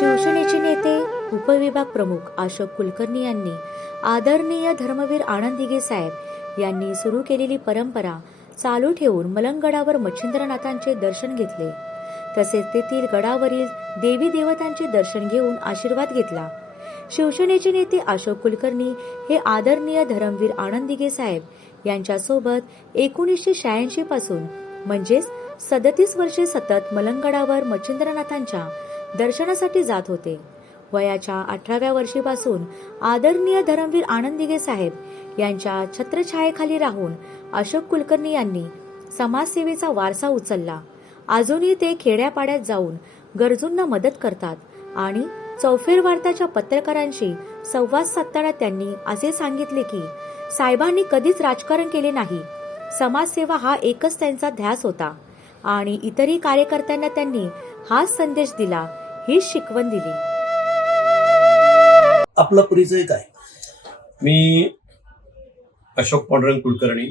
शिवसेनेचे नेते उपविभाग प्रमुख अशोक कुलकर्णी यांनी आदरणीय धर्मवीर आनंद दिघे साहेब यांनी सुरू केलेली परंपरा चालू ठेवून मलंगडावर मच्छिंद्रनाथांचे दर्शन घेतले. तसेच तेथील गडावरील देवी देवतांचे दर्शन घेऊन आशीर्वाद घेतला. शिवसेनेचे नेते अशोक कुलकर्णी हे आदरणीय धर्मवीर आनंद दिघे साहेब यांच्यासोबत एकोणीसशे शहाऐंशी पासून म्हणजेच सदतीस वर्षे सतत मलंगडावर मच्छिंद्रनाथांच्या दर्शनासाठी जात होते. वयाच्या अठराव्या वर्षीपासून आदरणीय धर्मवीर आनंदिगे साहेब यांच्या छत्रछायेखाली राहून अशोक कुलकर्णी यांनी समाजसेवेचा वारसा उचलला. अजूनही ते खेड्यापाड्यात जाऊन गरजूंना मदत करतात आणि चौफेर वार्ताच्या पत्रकारांशी संवाद साधताना त्यांनी असे सांगितले की साहेबांनी कधीच राजकारण केले नाही. समाजसेवा हा एकच त्यांचा ध्यास होता आणि इतरही कार्यकर्त्यांना त्यांनी हाच संदेश दिला हीच शिकवण दिली. आपला परिचय काय? मी अशोक पांडुरंग कुलकर्णी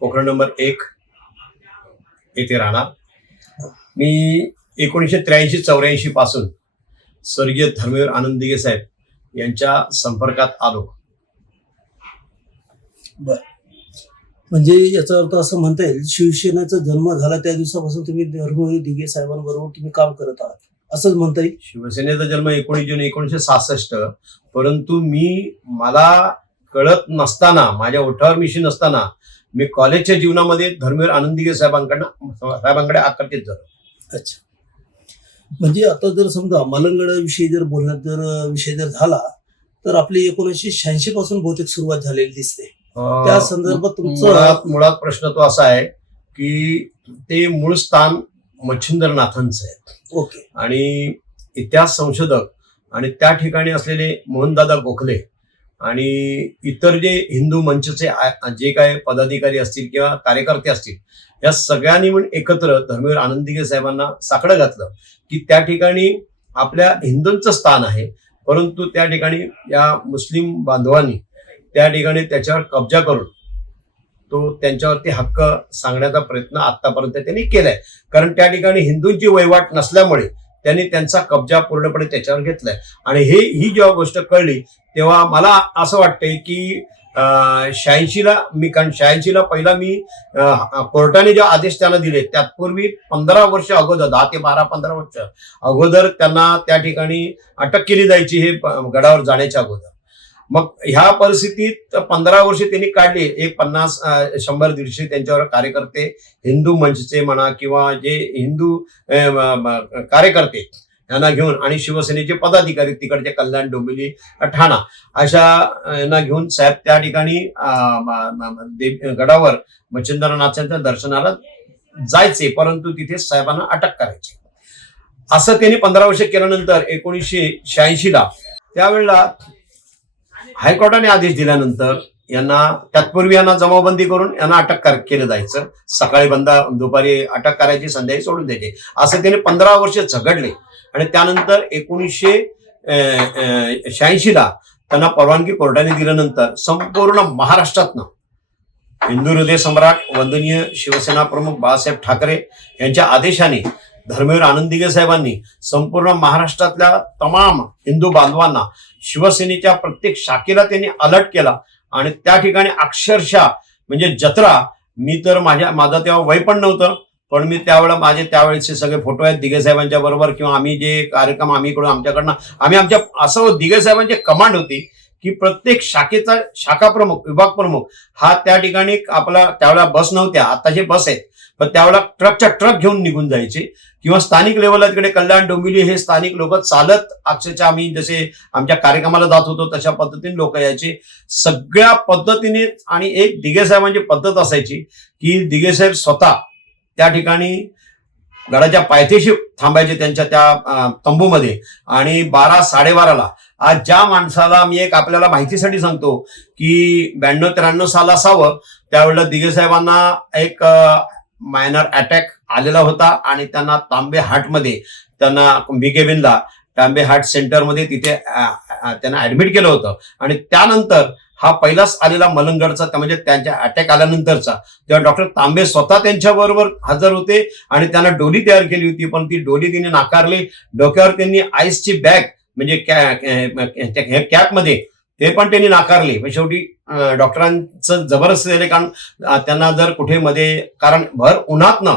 पोखरण नंबर एक येथे राहणार. मी एकोणीसशे त्र्याऐंशी चौऱ्याऐंशी पासून स्वर्गीय धर्मवीर आनंद दिघे साहेब यांच्या संपर्कात आलो. बर. म्हणजे याचा अर्थ असं म्हणता येईल शिवसेनेचा जन्म झाला त्या दिवसापासून तुम्ही धर्मवीर दिघे साहेबांबरोबर तुम्ही काम करत आहात. असंच म्हणता येईल. शिवसेनेचा जन्म एकोणीस जून एकोणीसशे सहासष्ट. परंतु मी मला कळत नसताना माझ्या ओठावर मिशी नसताना मी कॉलेजच्या जीवनामध्ये धर्मवीर आनंद दिघे साहेबांकडनं साहेबांकडे आकर्षित झालो. अच्छा. म्हणजे आता जर समजा मलंगडाविषयी जर बोलण्यात जर विषय जर झाला तर आपली एकोणीसशे शहाऐंशी पासून बहुतेक सुरुवात झालेली दिसते. त्या संदर्भात तुमचं मुळात प्रश्न तो असा आहे की ते मूळ स्थान मच्छिंद्रनाथांचं आहे. ओके. आणि इतिहास संशोधक आणि त्या ठिकाणी असलेले मोहनदादा गोखले आणि इतर जे हिंदू मंचचे जे काय पदाधिकारी असतील किंवा कार्यकर्ते असतील या सगळ्यांनी म्हणून एकत्र धर्मवीर आनंदिगे साहेबांना साकडं घातलं की त्या ठिकाणी आपल्या हिंदूंचं स्थान आहे परंतु त्या ठिकाणी या मुस्लिम बांधवांनी त्या ठिकाणी त्याच्यावर कब्जा करून तो त्यांच्यावरती हक्क सांगण्याचा प्रयत्न आतापर्यंत त्यांनी केलाय. कारण त्या ठिकाणी हिंदूंची वहिवाट नसल्यामुळे त्यांनी त्यांचा कब्जा पूर्णपणे त्याच्यावर घेतलाय. आणि हे ही जेव्हा गोष्ट कळली तेव्हा मला असं वाटतंय की शहाऐंशीला मी कारण शहाऐंशीला पहिला मी कोर्टाने जे आदेश त्यांना दिले त्यापूर्वी पंधरा वर्ष अगोदर दहा ते बारा पंधरा वर्ष अगोदर त्यांना त्या ठिकाणी अटक केली जायची हे गडावर जाण्याच्या अगोदर. मग ह्या परिस्थितीत पंधरा वर्षे त्यांनी काढली. एक पन्नास शंभर दीडशे त्यांच्यावर कार्यकर्ते हिंदू मंचचे म्हणा किंवा जे हिंदू कार्यकर्ते यांना घेऊन आणि शिवसेनेचे पदाधिकारी तिकडचे कल्याण डोंबिवली ठाणा अशा यांना घेऊन साहेब त्या ठिकाणी अं, देव- गडावर मच्छिंद्रनाथांच्या दर्शनाला जायचे परंतु तिथे साहेबांना अटक करायची. असं त्यांनी पंधरा वर्ष केल्यानंतर एकोणीसशे शहाऐंशीला त्यावेळेला हायकोर्टाने आदेश दिल्यानंतर यांना तत्पूर्वी यांना जमावबंदी करून यांना अटक कर- केलं जायचं. सकाळी बंदा दुपारी अटक करायची संध्याकाळी सोडून द्यायची. असं त्यांनी पंधरा वर्ष झगडले. आणि त्यानंतर एकोणीसशे शहाऐंशीला त्यांना परवानगी कोर्टाने दिल्यानंतर संपूर्ण महाराष्ट्रातनं हिंदू हृदय सम्राट वंदनीय शिवसेना प्रमुख बाळासाहेब ठाकरे यांच्या आदेशाने धर्मवीर आनंदिगे साहेबांनी संपूर्ण महाराष्ट्रातल्या तमाम हिंदू बांधवांना शिवसेनेच्या प्रत्येक शाखेला त्यांनी अलर्ट केला. आणि त्या ठिकाणी अक्षरशः म्हणजे जत्रा मी तर माझ्या माझं तेव्हा वय पण नव्हतं पण मी त्यावेळेला माझे त्यावेळेचे सगळे फोटो आहेत दिगे साहेबांच्या बरोबर किंवा आम्ही जे कार्यक्रम आम्ही करून आमच्याकडनं आम्ही आमच्या असं दिगे साहेबांची कमांड होती की प्रत्येक शाखेचा शाखा प्रमुख विभाग प्रमुख हा त्या ठिकाणी आपला त्यावेळेला बस नव्हत्या आताचे बस आहेत. पण त्यावेळेला ट्रकच्या ट्रक घेऊन निघून जायचे. किंवा स्थानिक लेवलला तिकडे कल्याण डोंबिवली हे स्थानिक लोक चालत अक्षरशः आम्ही जसे आमच्या कार्यक्रमाला जात होतो तशा पद्धतीने लोक यायचे. सगळ्या पद्धतीने आणि एक दिघे साहेबांची पद्धत असायची की दिघे साहेब स्वतः त्या ठिकाणी गडाच्या पायथ्याशी थांबायचे त्यांच्या त्या तंबूमध्ये. आणि बारा साडेबाराला आज ज्या माणसाला मी एक आपल्याला माहितीसाठी सांगतो की ब्याण्णव त्र्याण्णव साल असावं त्यावेळेला दिघे साहेबांना एक मायनर अटॅक आलेला होता आणि त्यांना तांबे हाटमध्ये त्यांना बिगेबिनला तांबे हार्ट सेंटरमध्ये तिथे त्यांना ऍडमिट केलं होतं. आणि त्यानंतर हा पहिलाच आलेला मलंगडचा त्या म्हणजे त्यांच्या अटॅक आल्यानंतरचा तेव्हा डॉक्टर तांबे स्वतः त्यांच्याबरोबर हजर होते आणि त्यांना डोली तयार केली होती पण ती डोली तिने नाकारली. डोक्यावर त्यांनी आईसची बॅग म्हणजे कॅपमध्ये ते पण त्यांनी नाकारले. पण शेवटी डॉक्टरांचं जबरदस्त झाले कारण त्यांना जर कुठे मध्ये कारण भर उन्हात ना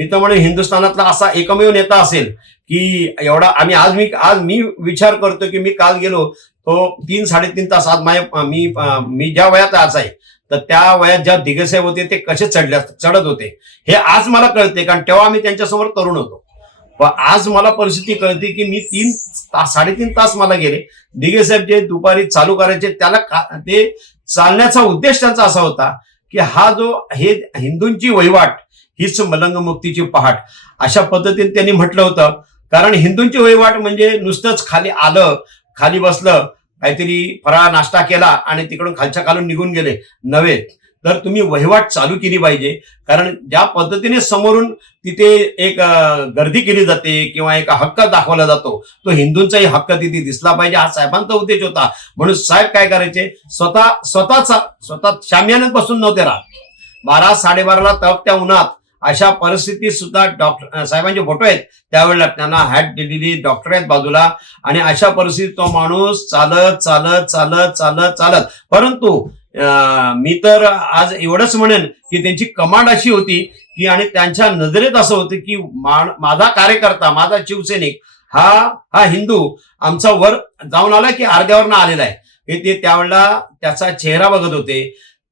मी तर म्हणे हिंदुस्थानातला असा एकमेव नेता असेल की एवढा आम्ही आज मी आज मी विचार करतो की मी काल गेलो तो तीन साडेतीन तास आज माझ्या मी मी ज्या वयात आज आहे तर त्या वयात ज्या दिगसाहेब होते ते कसे चढल्या चढत होते हे आज मला कळते कारण तेव्हा आम्ही त्यांच्यासमोर तरुण होतो. आज मला परिस्थिती कळते की मी तीन तास साडेतीन तास मला गेले दिगेसाहेब जे दुपारी चालू करायचे त्याला ते चालण्याचा उद्देश त्यांचा असा होता की हा जो हे हिंदूंची वहिवाट हीच मलंग मुक्तीची पहाट. अशा पद्धतीने त्यांनी म्हटलं होतं. कारण हिंदूंची वहिवाट म्हणजे नुसतंच खाली आलं खाली बसलं काहीतरी फराळ नाश्ता केला आणि तिकडून खालच्या खालून निघून गेले. नव्हे. तर तुम्ही वहिवाट चालू केली पाहिजे. कारण ज्या पद्धतीने समोरून तिथे एक गर्दी केली जाते किंवा एक हक्क दाखवला जातो तो हिंदूंचाही हक्क तिथे दिसला पाहिजे. हा साहेबांचा उद्देश होता. म्हणून साहेब काय करायचे? स्वतः स्वतःचा स्वतः शामियानात बसून नव्हते राहत. बारा साडेबाराला तपत्या उन्हात अशा परिस्थितीत सुद्धा डॉक्टर साहेबांचे फोटो आहेत. त्यावेळेला त्यांना हॅट दिलेली डॉक्टर आहेत बाजूला. आणि अशा परिस्थितीत तो माणूस चालत चालत चालत चालत चालत. परंतु मी तर आज एवढंच म्हणेन की त्यांची कमांड अशी होती की आणि त्यांच्या नजरेत असं होतं की माझा कार्यकर्ता माझा शिवसैनिक हा हा हिंदू आमचा वर जाऊन आला की अर्ध्यावरनं आलेला आहे. हे ते त्यावेळेला त्याचा चेहरा बघत होते.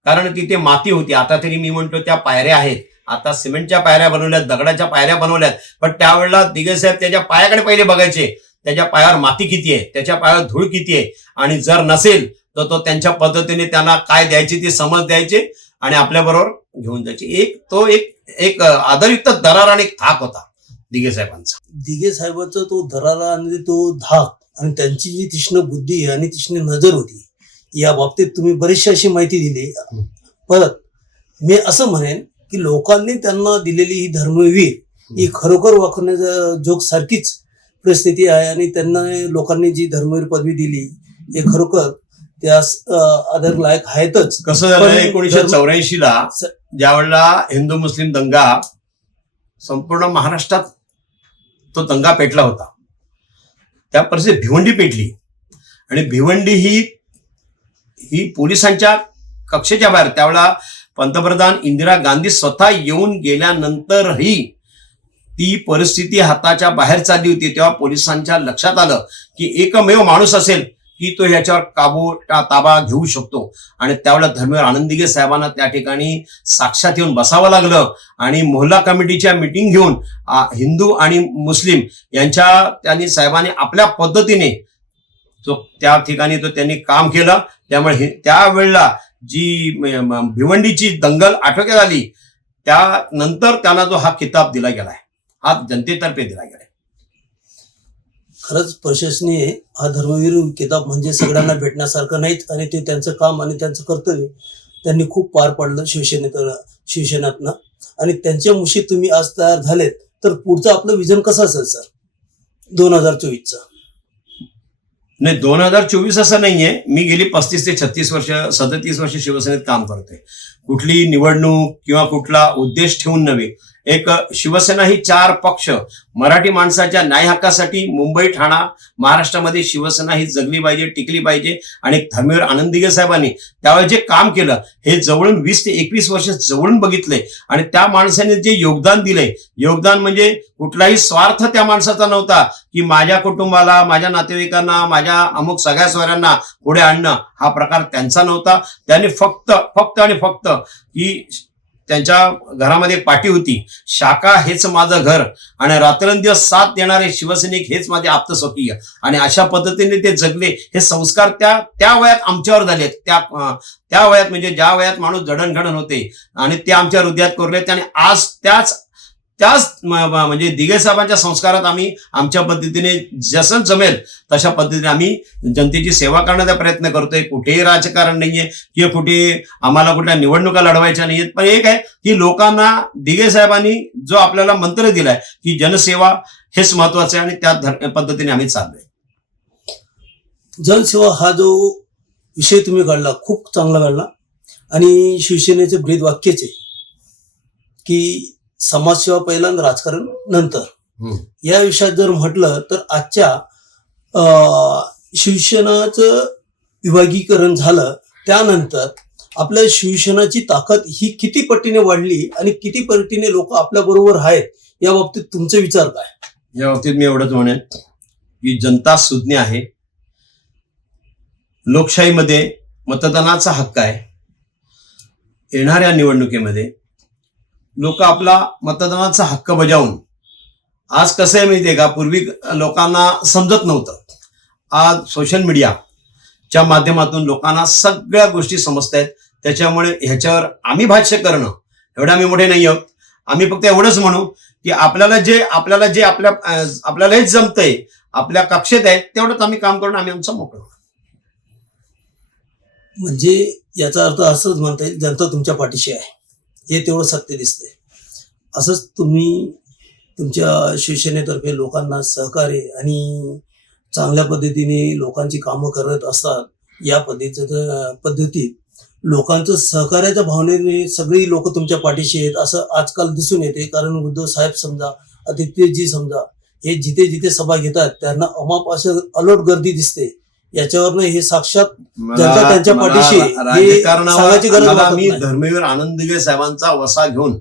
कारण तिथे माती होती. आता तरी मी म्हणतो त्या पायऱ्या आहेत. आता सिमेंटच्या पायऱ्या बनवल्यात दगडाच्या पायऱ्या बनवल्यात. पण त्यावेळेला दिगेसाहेब त्याच्या पायाकडे पहिले बघायचे. त्याच्या पायावर माती किती आहे? त्याच्या पायावर धूळ किती आहे? आणि जर नसेल तर तो त्यांच्या पद्धतीने त्यांना काय द्यायची ती समज द्यायचे आणि आपल्याबरोबर घेऊन जायचे. एक तो एक एक आदरयुक्त दरार आणि एक थाक होता दिगे साहेबांचा. दिगे साहेबांचा तो दरारा आणि तो धाक आणि त्यांची जी तीक्ष्ण बुद्धी आणि तीक्ष्ण नजर होती या बाबतीत तुम्ही बरीचशी अशी माहिती दिली. परत मी असं म्हणेन की लोकांनी त्यांना दिलेली ही धर्मवीर ही खरोखर वाखण्याच्या जोग सारखीच परिस्थिती आहे आणि त्यांना लोकांनी जी धर्मवीर पदवी दिली हे खरोखर त्या आदर लायक आहेतच. कसं झालं एकोणीशे चौऱ्याऐंशी ला ज्या वेळेला हिंदू मुस्लिम दंगा संपूर्ण महाराष्ट्रात तो दंगा पेटला होता. त्या परिस्थितीत भिवंडी पेटली. आणि भिवंडी ही ही पोलिसांच्या कक्षेच्या बाहेर त्यावेळेला पंतप्रधान इंदिरा गांधी स्वतः येऊन गेल्यानंतरही ती परिस्थिती हाताच्या बाहेर चालली होती. तेव्हा पोलिसांच्या लक्षात आलं की एकमेव माणूस असेल की तो ह्याच्यावर काबू ताबा घेऊ शकतो. आणि त्यावेळेला धर्मेवर आनंदिगे साहेबांना त्या ठिकाणी साक्षात येऊन बसावं लागलं आणि मोहल्ला कमिटीच्या मिटिंग घेऊन हिंदू आणि मुस्लिम यांच्या त्यांनी साहेबांनी आपल्या पद्धतीने तो त्या ठिकाणी तो त्यांनी काम केलं. त्यामुळे हे- त्यावेळेला जी भिवंडीची दंगल आटोक्यात आली त्यानंतर त्यांना जो हा किताब दिला गेलाय हा जनतेतर्फे दिला गेलाय. खरंच प्रशंसनीय हा धर्मवीर किताब म्हणजे सगळ्यांना भेटण्यासारखं नाहीत आणि ते त्यांचं काम आणि त्यांचं कर्तव्य त्यांनी खूप पार पाडलं शिवसेनेत शिवसेनातनं. आणि त्यांच्या मुशी तुम्ही आज तयार झालेत तर पुढचं आपलं विजन कसं असेल सर? दोन हजार चोवीसचं. नाही दोन हजार चोवीस असं नाहीये. मी गेली पस्तीस ते छत्तीस वर्ष सदतीस वर्ष शिवसेनेत काम करते कुठली निवडणूक किंवा कुठला उद्देश ठेवून नव्हे एक शिवसेना ही चार पक्ष मराठी माणसाच्या न्याय हक्कासाठी मुंबई ठाणा महाराष्ट्रामध्ये शिवसेना ही जगली पाहिजे टिकली पाहिजे. आणि धर्मीवर आनंदिगे साहेबांनी त्यावेळेस जे काम केलं हे जवळून वीस ते एकवीस वर्ष जवळून बघितलंय आणि त्या माणसाने जे योगदान दिलंय योगदान म्हणजे कुठलाही स्वार्थ त्या माणसाचा नव्हता की माझ्या कुटुंबाला माझ्या नातेवाईकांना माझ्या अमुक सगळ्या स्वरांना पुढे आणणं हा प्रकार त्यांचा नव्हता. त्यांनी फक्त फक्त आणि फक्त की त्यांच्या घरामध्ये पाठी होती. शाखा हेच माझं घर आणि रात्रंदिवस साथ देणारे शिवसैनिक हेच माझे आप्तस्वकीय. आणि अशा पद्धतीने ते जगले. हे संस्कार त्या त्या वयात आमच्यावर झालेत त्या त्या वयात म्हणजे ज्या वयात माणूस जडणघडण होते आणि ते आमच्या हृदयात कोरलेत आणि आज त्याच त्याच म्हणजे दिगे साहेबांच्या संस्कारात आम्ही आमच्या पद्धतीने जसं जमेल तशा पद्धतीने आम्ही जनतेची सेवा करण्याचा प्रयत्न करतोय. कुठेही राजकारण नाहीये. किंवा कुठे आम्हाला कुठल्या निवडणुका लढवायच्या नाहीयेत. पण एक आहे की लोकांना दिघे साहेबांनी जो आपल्याला मंत्र दिलाय की जनसेवा हेच महत्वाचं आहे आणि त्या धर- पद्धतीने आम्ही चाललोय. जनसेवा हा जो विषय तुम्ही काढला खूप चांगला काढला. आणि शिवसेनेचे ब्रीद वाक्यच आहे की समाजसेवा पहिला आणि राजकारण नंतर. या विषयात जर म्हटलं तर आजच्या शिवसेनाचं विभागीकरण झालं त्यानंतर आपल्या शिवसेनाची ताकद ही किती पटीने वाढली आणि किती पटीने लोक आपल्या बरोबर आहेत या बाबतीत तुमचे विचार काय? या बाबतीत मी एवढंच म्हणेन की जनता सुज्ञ आहे. लोकशाहीमध्ये मतदानाचा हक्क आहे. येणाऱ्या निवडणुकीमध्ये लोक आपला मतदानाचा हक्क बजावून. आज कसं आहे माहितीये का? पूर्वी लोकांना समजत नव्हतं. आज सोशल मीडियाच्या माध्यमातून लोकांना सगळ्या गोष्टी समजत आहेत त्याच्यामुळे ह्याच्यावर आम्ही भाष्य करणं एवढं आम्ही मोठे नाही आहोत आम्ही फक्त एवढंच म्हणू की आपल्याला जे आपल्याला जे आपल्या आपल्याला हेच जमतंय आपल्या कक्षेत आहे तेवढंच आम्ही काम करून आम्ही आमचं मोकळं म्हणजे याचा अर्थ असंच म्हणता येईल जनता तुमच्या पाठीशी आहे. हे तेवढं सत्य दिसते असंच तुम्ही तुमच्या शिवसेनेतर्फे लोकांना सहकार्य आणि चांगल्या पद्धतीने लोकांची कामं करत असतात या पद्धतीचं पद्धतीत लोकांचं सहकार्याच्या भावनेने सगळी लोक तुमच्या पाठीशी आहेत असं आजकाल दिसून येते कारण उद्धव साहेब समजा आदित्यजी समजा हे जिथे जिथे सभा घेतात त्यांना अमाप असं अलर्ट गर्दी दिसते. याच्यावरनं हे साक्षात जनता त्यांच्या पाठीशी आहे. हे सांगायची गरज मी. धर्मवीर आनंदगे साहेबांचा वसा घेऊन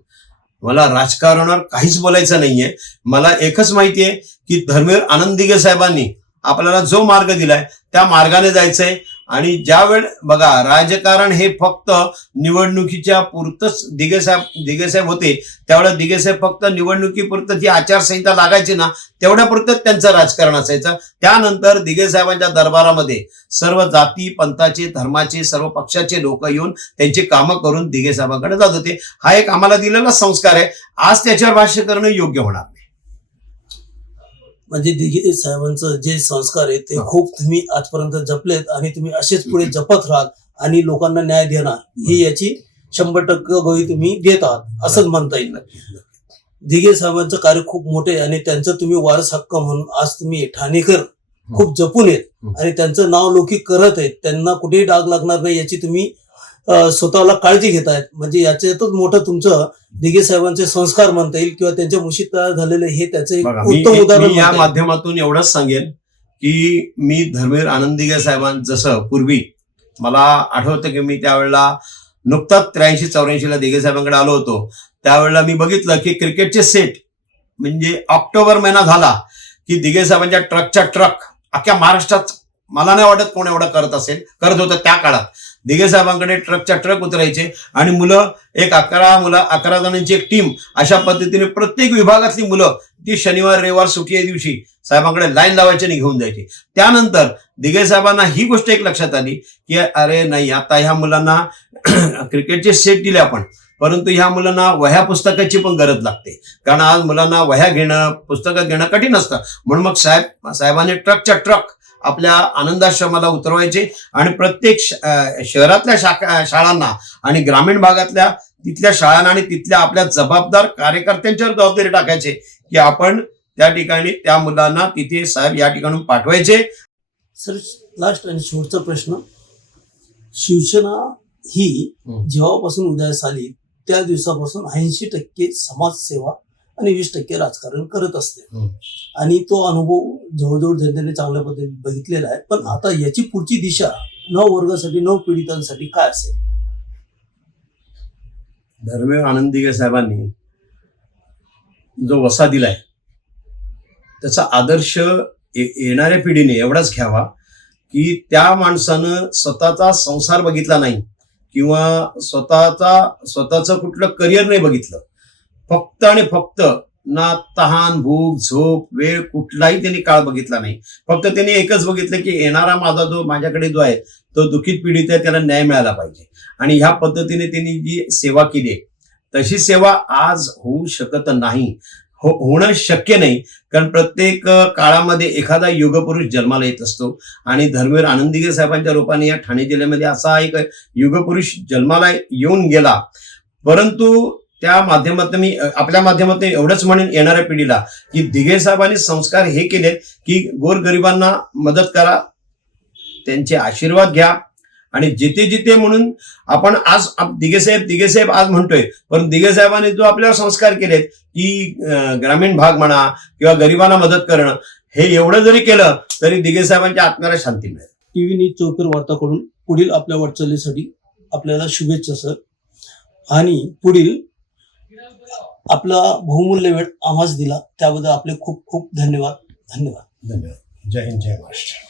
मला राजकारणावर काहीच बोलायचं नाहीये मला एकच माहितीये की धर्मवीर आनंदगे साहेबांनी आपल्याला जो मार्ग दिलाय त्या मार्गाने जायचंय आणि ज्या वेळ बघा राजकारण हे फक्त निवडणुकीच्या पुरतच दिगेसाहेब दिगेसाहेब होते त्यावेळेला दिगेसाहेब फक्त निवडणुकीपुरतं जी आचारसंहिता लागायची ना तेवढ्यापुरतंच त्यांचं राजकारण असायचं. त्यानंतर दिगेसाहेबांच्या दरबारामध्ये सर्व जाती पंथाचे धर्माचे सर्व पक्षाचे लोक येऊन त्यांची कामं करून दिगेसाहेबांकडे जात होते. हा एक आम्हाला दिलेला संस्कार आहे. आज त्याच्यावर भाष्य करणं योग्य होणार म्हणजे दिघे साहेबांचं जे संस्कार आहे ते. खूप तुम्ही आजपर्यंत जपलेत आणि तुम्ही असेच पुढे जपत राहाल आणि लोकांना न्याय देणार. ही याची शंभर टक्के गोळी तुम्ही देत आहात. असंच म्हणता येईल दिघे साहेबांचं कार्य खूप मोठे आहे आणि त्यांचं तुम्ही वारस हक्क म्हणून आज तुम्ही ठाणेकर खूप जपून आहेत. आणि त्यांचं नाव लौकिक करत आहेत. त्यांना कुठेही डाग लागणार नाही याची तुम्ही स्वतःला काळजी घेत आहेत. म्हणजे याच्यातच मोठं तुमचं दिघे साहेबांचे संस्कार म्हणता येईल किंवा त्यांच्या मुशीत तयार झालेले हे त्याचं उत्तम उदाहरण या. माध्यमातून एवढंच सांगेन की मी धर्मवीर आनंदिगे साहेबां जसं पूर्वी मला आठवतं की मी त्यावेळेला नुकताच त्र्याऐंशी चौऱ्याऐंशीला दिघे साहेबांकडे आलो होतो. त्यावेळेला मी बघितलं की क्रिकेटचे सेट म्हणजे ऑक्टोबर महिना झाला की दिघे साहेबांच्या ट्रकच्या ट्रक अख्ख्या महाराष्ट्रात मला नाही वाटत कोण एवढं करत असेल करत होतं त्या काळात. दिघे साहेबांकडे ट्रकच्या ट्रक उतरायचे आणि मुलं एक अकरा मुलं अकरा जणांची एक टीम अशा पद्धतीने प्रत्येक विभागातली मुलं ती शनिवार रविवार सुट्टी या दिवशी साहेबांकडे लाईन लावायची आणि घेऊन जायची. त्यानंतर दिघे साहेबांना ही गोष्ट एक लक्षात आली की अरे नाही आता ह्या मुलांना क्रिकेटचे सेट दिले आपण. परंतु ह्या मुलांना वह्या पुस्तकाची पण गरज लागते. कारण आज मुलांना वह्या घेणं पुस्तकं घेणं कठीण असतं. म्हणून मग साहेब साहेबांनी ट्रकच्या ट्रक आपल्या आनंदाश्रमाला उतरवायचे आणि प्रत्येक शहरातल्या शाखा शाळांना आणि ग्रामीण भागातल्या तिथल्या शाळांना आणि तिथल्या आपल्या जबाबदार कार्यकर्त्यांच्यावर जबाबदारी टाकायचे की आपण त्या ठिकाणी त्या मुलांना तिथे साहेब या ठिकाणून पाठवायचे सर लास्ट आणि शेवटचा प्रश्न शिवसेना ही. जेव्हापासून उदयास आली त्या दिवसापासून ऐंशी टक्के समाजसेवा आणि वीस टक्के राजकारण करत असते. आणि तो अनुभव जवळजवळ जनतेने चांगल्या पद्धतीने बघितलेला आहे. पण आता याची पुढची दिशा नव वर्गासाठी नव पीडितांसाठी काय असेल? धर्मवीर आनंदिगे साहेबांनी जो वसा दिलाय त्याचा आदर्श येणाऱ्या पिढीने एवढाच घ्यावा की त्या माणसानं स्वतःचा संसार बघितला नाही किंवा स्वतःचा स्वतःचं कुठलं करिअर नाही बघितलं. फक्त आणि फक्त ना तहान भूक झोप वेळ कुठलाही त्यांनी काळ बघितला नाही. फक्त त्यांनी एकच बघितलं की येणारा माझा जो माझ्याकडे जो आहे तो दुखित पीडित आहे त्याला न्याय मिळाला पाहिजे. आणि ह्या पद्धतीने त्यांनी जी सेवा केली आहे तशी सेवा आज होऊ शकत नाही. हो होणं शक्य नाही कारण प्रत्येक काळामध्ये एखादा युगपुरुष जन्माला येत असतो. आणि धर्मवीर आनंदिगे साहेबांच्या रूपाने या ठाणे जिल्ह्यामध्ये असा एक युगपुरुष जन्माला येऊन गेला. परंतु त्या माध्यमातून मी आपल्या माध्यमातून एवढंच म्हणेन येणाऱ्या पिढीला की दिघे साहेबांनी संस्कार हे केलेत की गोरगरिबांना मदत करा त्यांचे आशीर्वाद घ्या आणि जिथे जिथे म्हणून आपण आज आप- दिगेसाहेब दिगेसाहेब आज म्हणतोय पण दिगेसाहेबांनी जो आपल्यावर संस्कार केलेत की ग्रामीण भाग म्हणा किंवा गरिबांना मदत करणं हे एवढं जरी केलं तरी दिगेसाहेबांच्या आत्म्याला शांती मिळेल. टीव्ही न्यूज चौकर वार्ताकडून पुढील आपल्या वाटचालीसाठी आपल्याला शुभेच्छा सर. आणि पुढील आपला बहुमूल्य वेळ आम्हाच दिला. त्याबद्दल आपले खूप खूप धन्यवाद. धन्यवाद. धन्यवाद. जय हिंद जय महाराष्ट्र.